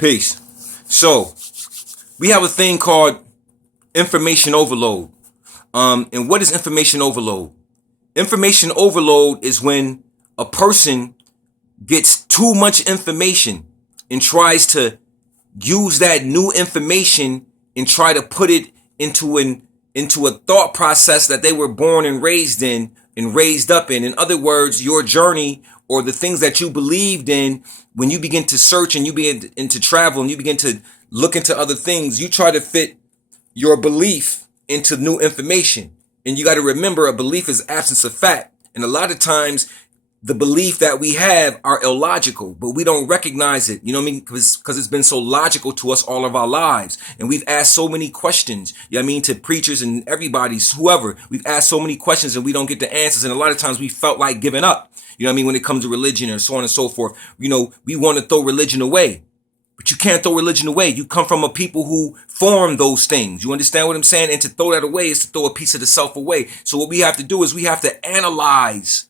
Peace. So we have a thing called information overload. And what is information overload? Information overload is when a person gets too much information and tries to use that new information and try to put it into a thought process that they were born and raised in and raised up in. In other words, your journey or the things that you believed in, when you begin to search and you begin to travel and you begin to look into other things, you try to fit your belief into new information. And you got to remember, a belief is absence of fact. And a lot of times the belief that we have are illogical, but we don't recognize it. You know what I mean? Because it's been so logical to us all of our lives. And we've asked so many questions, you know what I mean, to preachers and everybody's, whoever. We've asked so many questions and we don't get the answers. And a lot of times we felt like giving up, you know what I mean, when it comes to religion and so on and so forth. You know, we want to throw religion away. But you can't throw religion away. You come from a people who form those things. You understand what I'm saying? And to throw that away is to throw a piece of the self away. So what we have to do is we have to analyze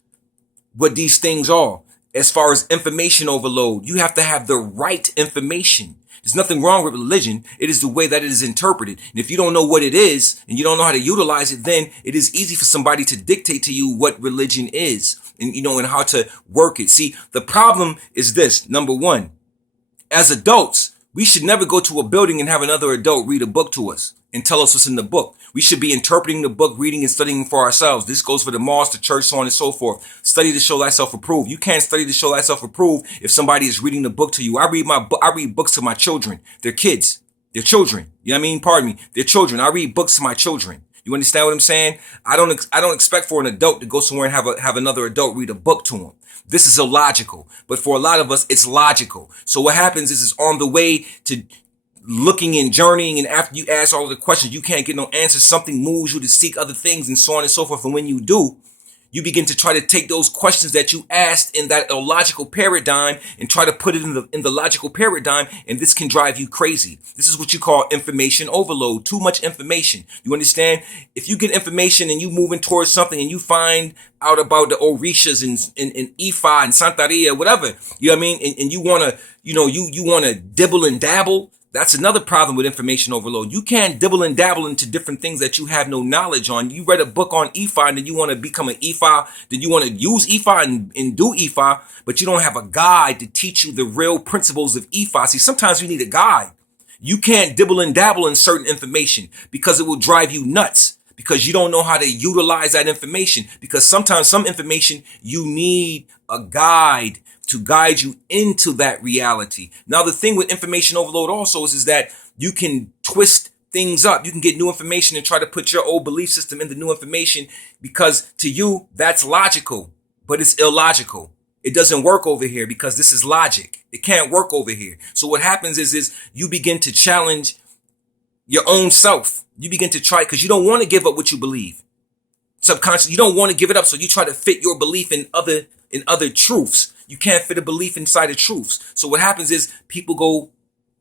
what these things are. As far as information overload, you have to have the right information. There's nothing wrong with religion. It is the way that it is interpreted. And if you don't know what it is and you don't know how to utilize it, then it is easy for somebody to dictate to you what religion is and, you know, and how to work it. See, the problem is this. Number one, as adults, we should never go to a building and have another adult read a book to us and tell us what's in the book. We should be interpreting the book, reading and studying for ourselves. This goes for the mosque, the church, so on and so forth. Study to show thyself approved. You can't study to show thyself approved if somebody is reading the book to you. I read books to my children. They're kids. They're children. You know what I mean? Pardon me. They're children. I read books to my children. You understand what I'm saying? I don't expect for an adult to go somewhere and have another adult read a book to them. This is illogical, but for a lot of us, it's logical. So what happens is on the way to looking and journeying, and after you ask all of the questions, you can't get no answers. Something moves you to seek other things and so on and so forth. And when you do, you begin to try to take those questions that you asked in that illogical paradigm and try to put it in the logical paradigm. And this can drive you crazy. This is what you call information overload. Too much information. You understand? If you get information and you moving towards something and you find out about the Orishas and Ifa and Santeria, whatever, you know what I mean? And you want to, you want to dibble and dabble. That's another problem with information overload. You can't dibble and dabble into different things that you have no knowledge on. You read a book on Ifa and then you want to become an Ifa. Then you want to use Ifa and do Ifa, but you don't have a guide to teach you the real principles of Ifa. See, sometimes you need a guide. You can't dibble and dabble in certain information because it will drive you nuts because you don't know how to utilize that information. Because sometimes some information you need a guide to guide you into that reality. Now, the thing with information overload also is that you can twist things up. You can get new information and try to put your old belief system in the new information because to you, that's logical, but it's illogical. It doesn't work over here because this is logic. It can't work over here. So what happens is you begin to challenge your own self. You begin to try because you don't want to give up what you believe. Subconsciously, you don't want to give it up. So you try to fit your belief in other truths. You can't fit a belief inside of truths. So what happens is people go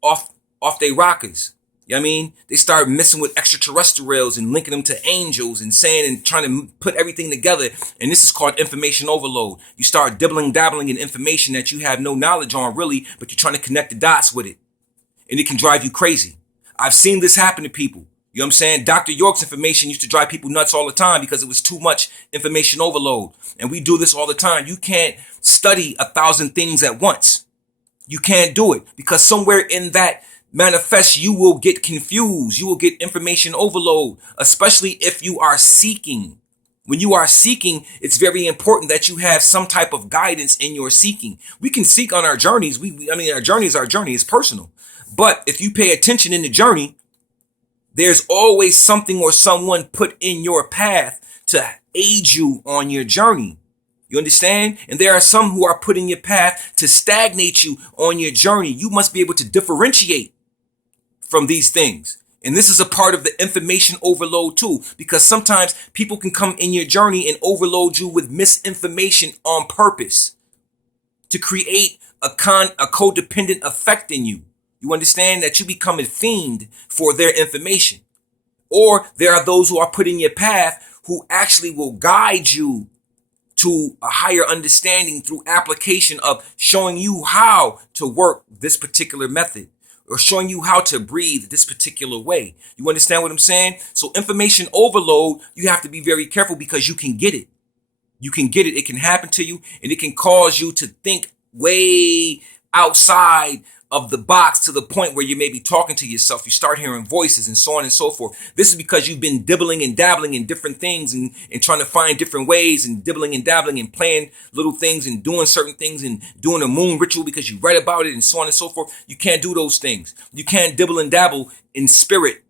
off their rockers. You know what I mean? They start messing with extraterrestrials and linking them to angels and saying and trying to put everything together. And this is called information overload. You start dabbling in information that you have no knowledge on really, but you're trying to connect the dots with it. And it can drive you crazy. I've seen this happen to people. You know what I'm saying? Dr. York's information used to drive people nuts all the time because it was too much information overload. And we do this all the time. You can't study 1,000 things at once. You can't do it because somewhere in that manifest, you will get confused. You will get information overload, especially if you are seeking. When you are seeking, it's very important that you have some type of guidance in your seeking. We can seek on our journeys. Our journey is our journey. It's personal. But if you pay attention in the journey, there's always something or someone put in your path to aid you on your journey. You understand? And there are some who are put in your path to stagnate you on your journey. You must be able to differentiate from these things. And this is a part of the information overload too, because sometimes people can come in your journey and overload you with misinformation on purpose to create a codependent effect in you. You understand that you become a fiend for their information. Or there are those who are put in your path who actually will guide you to a higher understanding through application of showing you how to work this particular method. or showing you how to breathe this particular way. You understand what I'm saying? So information overload, you have to be very careful because you can get it. You can get it. It can happen to you, and it can cause you to think way outside of the box to the point where you may be talking to yourself. You start hearing voices and so on and so forth. This is because you've been dibbling and dabbling in different things and trying to find different ways and dibbling and dabbling and playing little things and doing certain things and doing a moon ritual because you read about it and so on and so forth. You can't do those things. You can't dibble and dabble in spirit.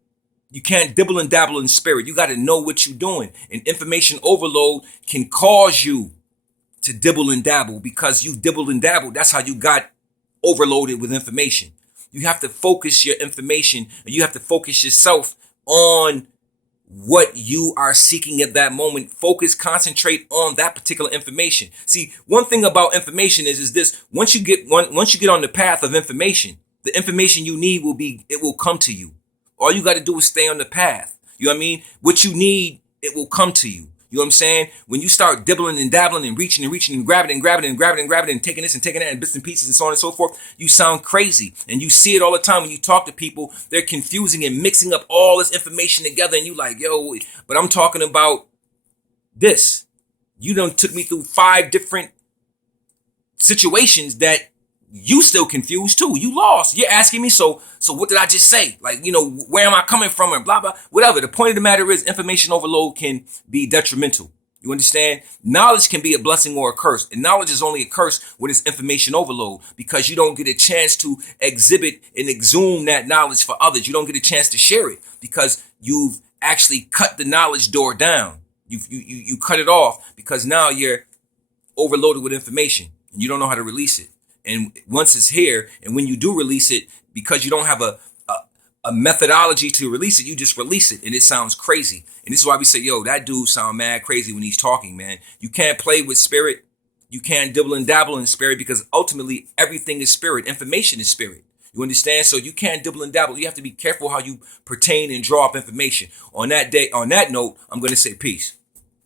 You can't dibble and dabble in spirit. You got to know what you're doing. And information overload can cause you to dibble and dabble because you dibbled and dabbled. That's how you got overloaded with information. You have to focus your information and you have to focus yourself on what you are seeking at that moment. Focus, concentrate on that particular information. See, one thing about information is this: once you get on the path of information, the information you need will come to you. All you got to do is stay on the path. You know what I mean? What you need, it will come to you. You know what I'm saying? When you start dibbling and dabbling and reaching and grabbing and taking this and taking that in bits and pieces and so on and so forth, you sound crazy. And you see it all the time when you talk to people. They're confusing and mixing up all this information together. And you like, yo, but I'm talking about this. You done took me through 5 different situations that you still confused too. You lost. You're asking me, so what did I just say? Like, where am I coming from and blah, blah, whatever. The point of the matter is information overload can be detrimental. You understand? Knowledge can be a blessing or a curse. And knowledge is only a curse when it's information overload because you don't get a chance to exhibit and exhume that knowledge for others. You don't get a chance to share it because you've actually cut the knowledge door down. You cut it off because now you're overloaded with information and you don't know how to release it. And once it's here, and when you do release it, because you don't have a methodology to release it, you just release it, and it sounds crazy. And this is why we say, yo, that dude sound mad crazy when he's talking, man. You can't play with spirit. You can't dibble and dabble in spirit because ultimately everything is spirit. Information is spirit. You understand? So you can't dibble and dabble. You have to be careful how you pertain and draw up information. On that note, I'm going to say peace.